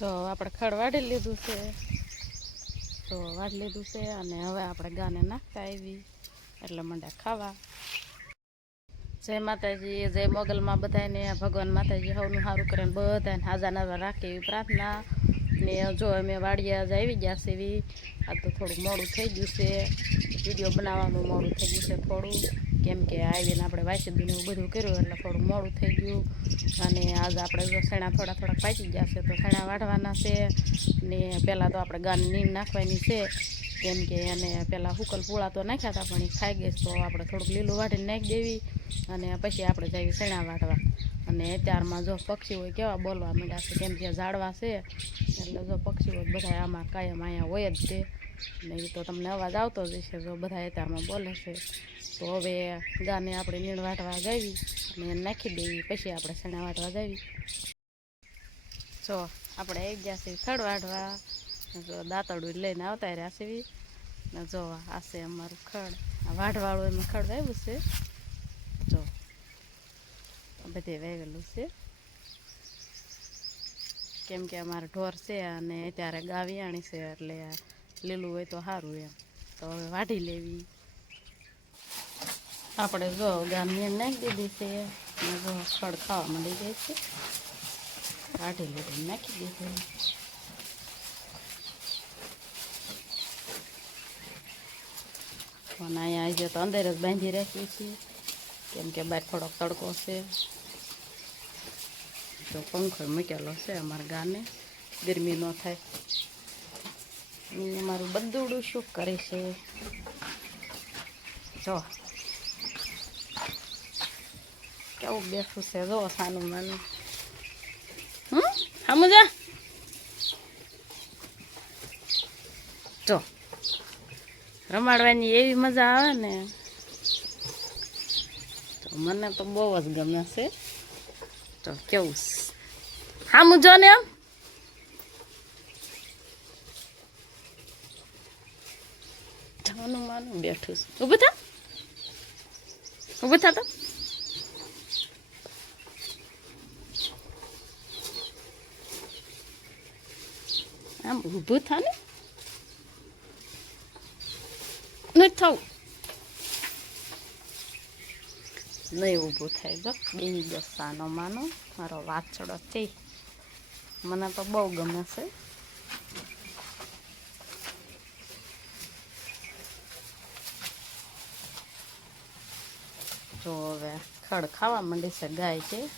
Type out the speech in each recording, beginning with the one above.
જો આપણે ખડ વાઢી લીધું છે. તો વાઢી લીધું છે અને હવે આપણે ગાને નાખતા આવી. એટલે મંડા ખાવા. જય માતાજી, જય મોગલમાં બધાને ભગવાન માતાજી સૌનું સારું કરે બધાને હાજા નવા રાખે એવી પ્રાર્થના. ને જો અમે વાડિયા જ આવી ગયા છે એવી. આ તો થોડું મોડું થઈ ગયું છે. વીડિયો બનાવવાનું મોડું થઈ ગયું છે થોડું. કેમ કે આવીને આપણે વાંચી એવું બધું કર્યું એટલે થોડું મોડું થઈ ગયું. અને આજ આપણે સણા થોડા થોડાક પાકી ગયા છે તો સણા વાઢવાના છે. ને પહેલાં તો આપણે ગાને નીંદ નાખવાની છે. કેમ કે એને પહેલાં હુકલ પૂળા તો નાખ્યા હતા પણ એ ખાઈ ગઈ તો આપણે થોડુંક લીલું વાટીને નાખી દેવી અને પછી આપણે જઈએ સણા વાટવા અને અત્યારમાં જો પક્ષીઓ કેવા બોલવા માંડ્યા છે, કેમ કે ઝાડવા છે. એટલે જો પક્ષીઓ બધા આમાં કાયમ અહીંયા હોય જ તે ને એ તો તમને અવાજ આવતો જ હશે, જો બધા એતામાં બોલે છે. તો હવે ગાને આપણે નીણ વાટવા ગાવી અને નાખી દેવી પછી આપણે સણા વાટવા ગાવી જો, આપણે એક ગયા છીએ ખડ વાટવા જો દાંતડું લઈને આવતા રહ્યા છે ને જો, આ છે અમારું ખડ. વાઢવાળું એમાં ખડ વાવ્યું છે. જો બધે વાવેલું છે. કેમ કે અમારે ઢોર છે અને અત્યારે આણી છે, એટલે લીલું હોય તો સારું એમ. તો હવે વાઢી લેવી. આપણે જો ગામની નાખી દીધી છે. અને જો ખડ ખાવા મળી જાય છે. વાઢી લીધું, નાખી દીધું. અને અહીંયા આજે તો અંદર જ બાંધી રાખીએ છીએ કેમ કે બહાર થોડોક તડકો છે. તો પંખો મૂકેલો છે અમારા ગાને ગરમી ન થાય. અહીંયા મારું બધું શું કરે છે? જો. કેવું બેઠું છે? જો સાનું માનું હમ? સમજા જો. રમાડવાની એવી મજા આવે ને. તો મને તો બહુ જ ગમે છે. તો કેવું સામું જો ને એમ? જવાનું માનું બેઠું છું ઊભું થા ઊભું થા તો આમ ઊભું થા ને? નથી થવું નહીં ઊભું થાય જો બે સાનો માનો. મારો વાછડો છે. મને તો બહુ ગમે છે. જો હવે ખડ ખાવા માંડી છે ગાય છે.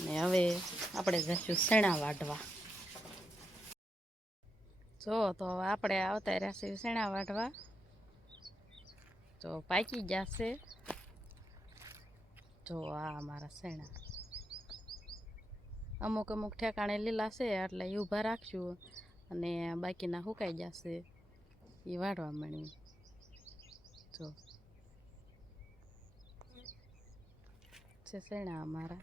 ને હવે આપણે જઈશું શેણા વાઢવા. જો, તો આપણે આવતા રહ્યા સેણા વાઢવા. તો પાકી જશે. જો, આ અમારા શેણા. અમુક અમુક ઠેકાણે લીલા છે, એટલે એ ઊભા રાખશું અને બાકીના સુકાઈ જશે. એ વાળવા મળી જો. છે શેણા અમારા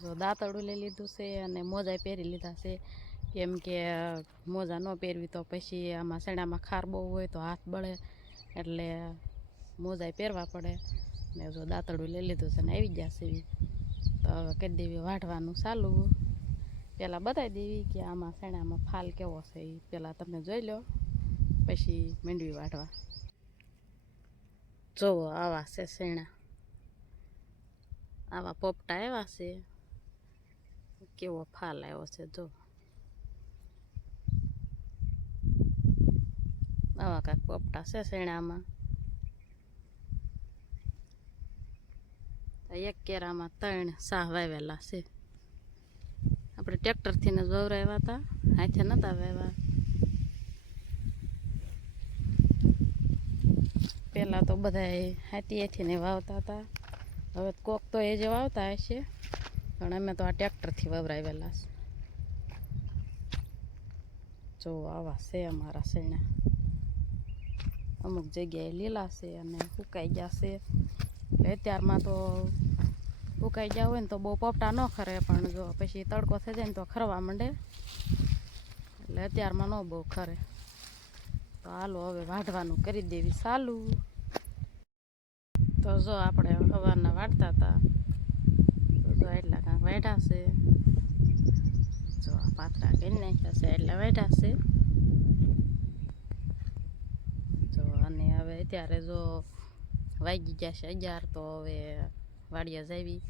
જો દાંતડું લઈ લીધું છે અને મોજા પહેરી લીધા છે. કેમ કે મોજા ન પહેરવી તો પછી આમાં શેણામાં ખાર બહુ હોય તો હાથ બળે, એટલે મોજા પહેરવા પડે. ને જો દાંતડું લઈ લીધું છે ને આવી ગયા છે તો હવે કરી દેવી વાઢવાનું ચાલુ. પહેલાં બતાવી દેવી કે આમાં શેણામાં ફાલ કેવો છે એ પહેલાં તમે જોઈ લો, પછી મીંડવી વાઢવા. જોવો આવા છે શેણા. આવા પોપટા આવ્યા છે. કેવો ફાલ આવ્યો છે, જો. આવા કાંઈક પોપટા છે શેણામાં. એક કેરામાં ત્રણ સાહ વાવેલા છે. આપણે ટ્રેક્ટરથી ને વવરાવ્યા હતા હાથે નહોતા વાવ્યા. પહેલાં તો બધા હાથીએથી ને વાવતા હતા હવે કોક તો એ જ વાવતા હશે. પણ અમે તો આ ટ્રેક્ટરથી વવરાવેલા છે. જો આવા છે અમારા શેણા. અમુક જગ્યાએ લીલા છે અને સુકાઈ ગયા છે. એટલે અત્યારમાં તો સુકાઈ ગયા હોય ને તો બહુ પોપટા ન ખરે, પણ જો પછી તડકો થઈ જાય ને તો ખરવા માંડે. એટલે અત્યારમાં ન બહુ ખરે. તો હાલો હવે વાઢવાનું કરી દેવી ચાલુ તો જો આપણે સવારના વાળતા હતા, તો જો એટલા કાંક વાઢ્યા છે. જો આ પાથરા કરી નાખ્યા છે, એટલે વાઢ્યા છે. જો અને હવે અત્યારે જો વાગી ગયા છે અગિયાર, તો હવે વાડિયા જાવી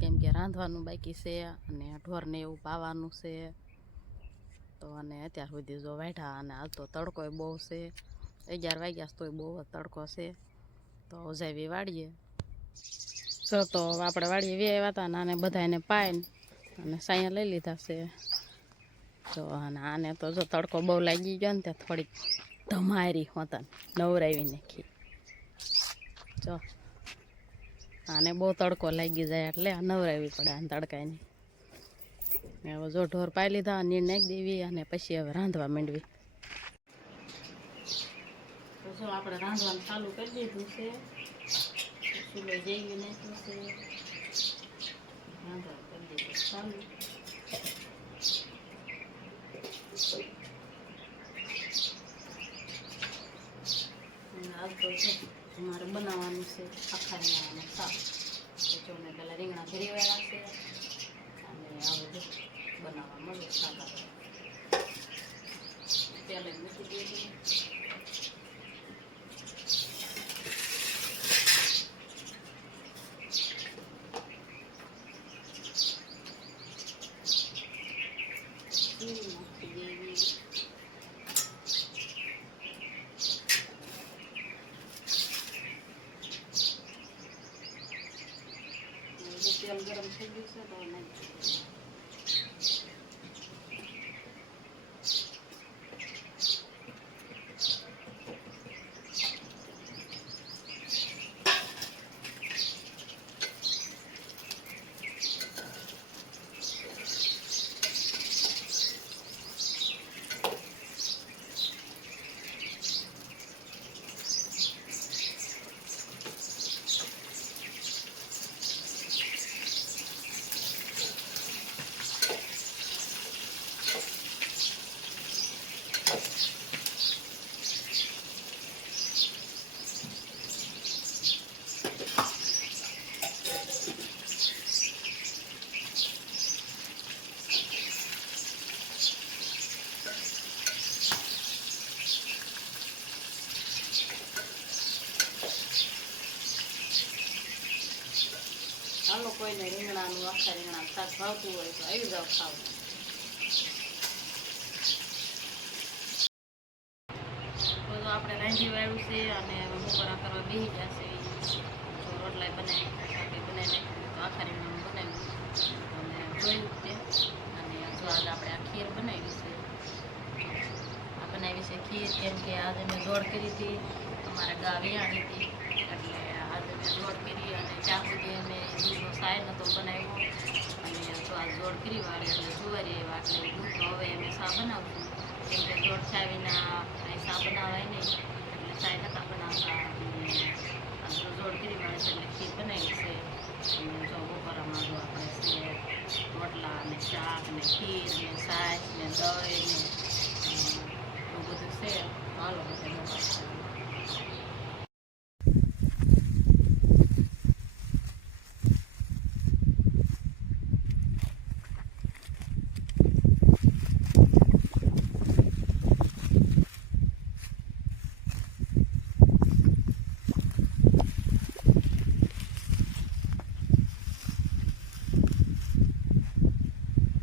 કેમ કે રાંધવાનું બાકી છે અને ઢોરને એવું પાવાનું છે. તો અને અત્યાર સુધી જો વાઢ્યા અને હાલ તો તડકો બહુ છે. અગિયાર વાગ્યા તોય બહુ તડકો છે. તો જાવી વાડીએ જો તો આપણે વાળીએ, વે આવ્યા હતા ને આને બધાને પાઈને અને સાયા લઈ લીધા છે. જો અને આને તો જો તડકો બહુ લાગી ગયો ને ત્યાં થોડીક ધમારી હોતા નવરાવી નાખી. જો આને બહુ તડકો લાગી જાય એટલે આ નવરાવી પડે આને તડકાની હવે જો ઢોર પાઈ લીધા નીર નાખી દેવી અને પછી હવે રાંધવા માંડવી. તો જો આપણે રાંધવાનું ચાલુ કરી દીધું છે ચૂલો જેવી નાખ્યું છે. રાંધવાનું કરી દીધું ચાલુ. આજ તો છે મારે બનાવવાનું છે, આખા રીંગણાનું શાક. જો મેં પહેલાં રીંગણા ભરી વાળા છે, અને હવે બનાવવા મળે શાક આપણે. પહેલાં મૂકી દીધું જીરું નાખી દેવી હવે તેલ ગરમ થઈ ગયું છે તો નાખી દઈએ. હાલો કોઈને આખા રીંગણા શાક ભાવતું હોય તો આવી જાવ ખાવું. તો આપણે રાંધી વાળું છે અને બપોરા કરવા બેસી જશે જો રોટલા બનાવી શાકી બનાવી તો આખા રીંગણાનું બનાવ્યું. અને જોયું છે. અને જો આજે આપણે આ ખીર બનાવી છે. આ બનાવી છે ખીર, કેમ કે આજે મેં દોડ કરી હતી. અમારા ગા આણી હતી. એટલે આજે મેં દોડ કરી અને ત્યાં સુધી અમે સાય નહોતો બનાવ્યો. અને તો આ દોડ કરી વાળે એટલે સુવારી આવ્યા એટલે તો હવે અમે સા બનાવશું કેમ કે દોડ સાવીના સા બનાવાય નહીં. એટલે સાય નહોતા બનાવતા અને આ જો દોડ કરી વાળે છે એટલે ખીર બનાવી છે અને જો બપોરામાં જો આપણે છે રોટલા ને શાક ને ખીર ને છાશ ને દહીં ને અમ, એવું બધું છે તો હાલો બધા બપોર ખાવા.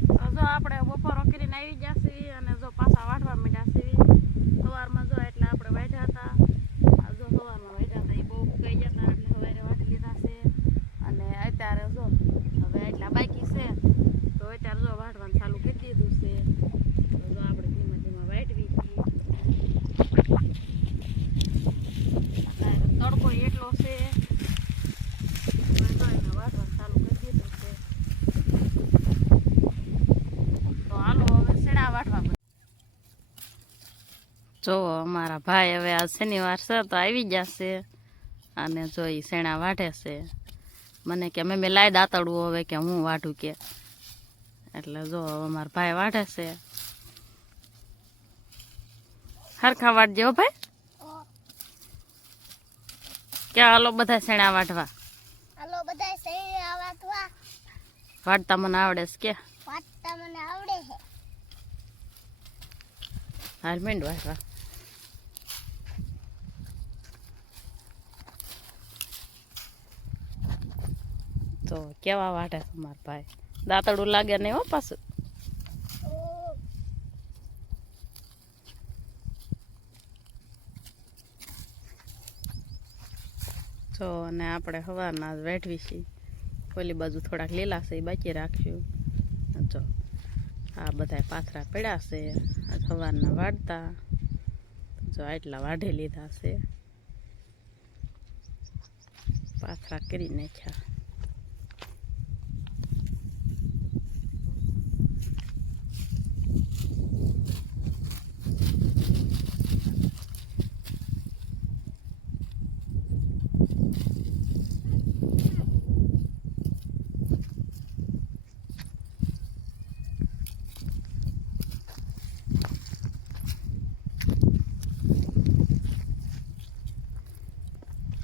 તો જો આપણે બપોરો કરીને આવી જશે અને જો પાછા વાઢવા માંડ્યા છે સવારમાં જો એટલે આપણે વાઢ્યા હતા આ જો સવારમાં વાઢ્યા હતા એ બહુ ફૂકાઈ ગયા હતા એટલે સવારે વાઢી લીધા છે અને અત્યારે જો હવે એટલા બાકી છે તો અત્યારે જો વાઢવાનું ચાલુ કરી દીધું છે તો જો આપણે ધીમે ધીમે વાઢવી છીએ અત્યારે તડકો એટલો છે હવે જો એને વાઢવાનું ચાલુ કરી દીધું છે તો હાલો હવે શેણા વાટવા માંડીએ. જો અમારા ભાઈ હવે આ શનિવાર છે તો આવી જશે. અને જો એ શેણા વાઢે છે. મને કે મેં લાય દાતડવું હવે કે હું વાઢું કે. એટલે જો હવે અમારા ભાઈ વાઢે છે. હરખા હો ભાઈ. કે હાલો બધા શેણા વાઢવા. હાલો બધા વાટતા મને આવડે છે કે. વાતતા મને આવડે છે. હાલ મેંડ વાટવા તો કેવા વાઢે છે મારા ભાઈ? દાંતડું લાગે નહીં હો પાછું. જો, અને આપણે જ વેઠવી છીએ. ઓલી બાજુ થોડાક લીલા છે, એ બાકી રાખ્યું જો, આ બધા પાથરા પડ્યા છે. સવારના વાળતા જો, આટલા વાઢી લીધા છે. પાથરા કરી નાખ્યા.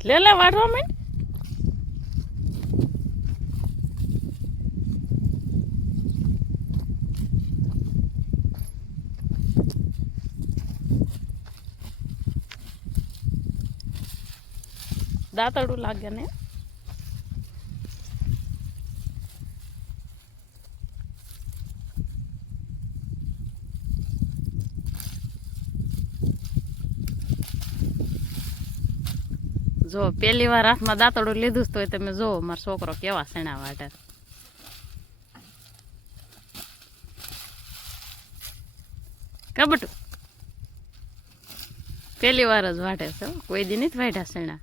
લે લે વાઢવા માંડ. દાંતડું લાગે ને. જો પહેલી વાર હાથમાં દાંતડું લીધું તો તમે જો, મારો છોકરો કેવા સેણા વાટે કબટું પહેલી વાર જ વાટે છે કોઈ દી નથી વાઢ્યા સેણા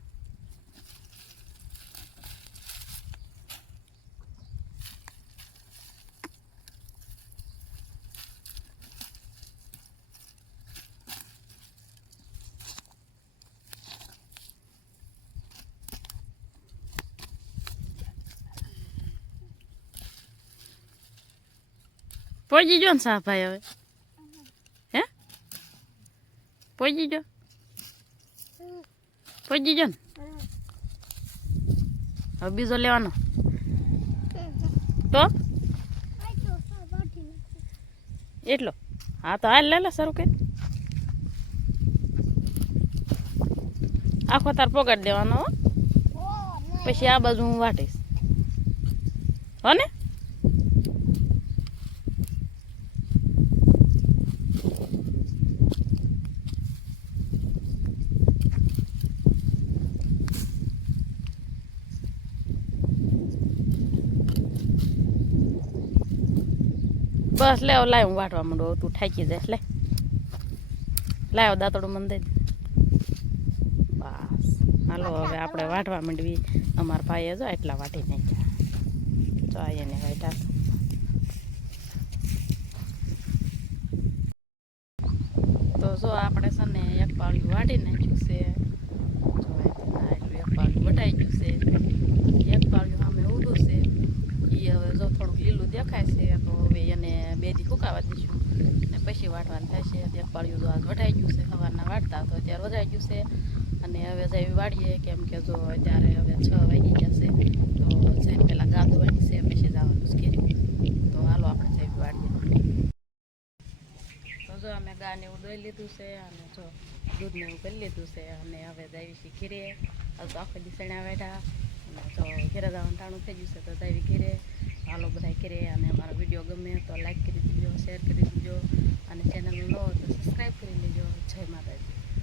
પહોંચી જો ને સાભાઈ હવે હે પહોંચી જો પહોંચી જો ને હવે બીજો લેવાનો તો એટલો હા તો હાલ લે લે શરૂ કરી આખો તાર પકડ દેવાનો પછી આ બાજુ હું વાટીશ હો ને બસ લેવ લાવ હું વાટવા માંડું તું ઠાકી જઈશ, લે. લાવ દાંતડું મને દઈ બસ. હાલો, હવે આપણે વાટવા માંડવી. અમારા ભાઈએ જો એટલા વાટી નાખ્યા. આવીએ એને વાટ્યા. તો જો આપણે છે ને એક પાળ્યું વાટી નાખ્યું છે જો આ એટલું એક પાળિયું વટાઈ ગયું છે એક પાળિયું સામે ઊભું છે એ હવે જો થોડુંક લીલું દેખાય છે. તો હવે એને બે દી ફૂકાવા દઈશું. ને પછી વાટવાનું થશે. એક પાળિયું તો આજ વઢાઈ ગયું છે. સવારના વાટતા તો અત્યારે વધાઈ ગયું છે. અને હવે જઈ વાળીએ કેમ કે જો અત્યારે હવે છ વાગી જશે તો જઈને પહેલાં ગા ધોવાની છે. પછી જવાનું છે ઘેરે. તો હાલો આપણે જઈ વાળીએ તો જો અમે ગાને એવું દોઈ લીધું છે અને જો દૂધને એવું કરી લીધું છે અને હવે જાવી છીએ ઘીરે. હવે તો આખો દી સણ્યા બેઠા અને જો ઘેરે જવાનું ટાણું થઈ ગયું છે, તો જાવી ઘીરે. ચાલો બધા કરીએ અને અમારો વીડિયો ગમે તો લાઈક કરી દીજો શેર કરી દીજો અને ચેનલ ન તો સબસ્ક્રાઈબ કરી લેજો. જય માતાજી.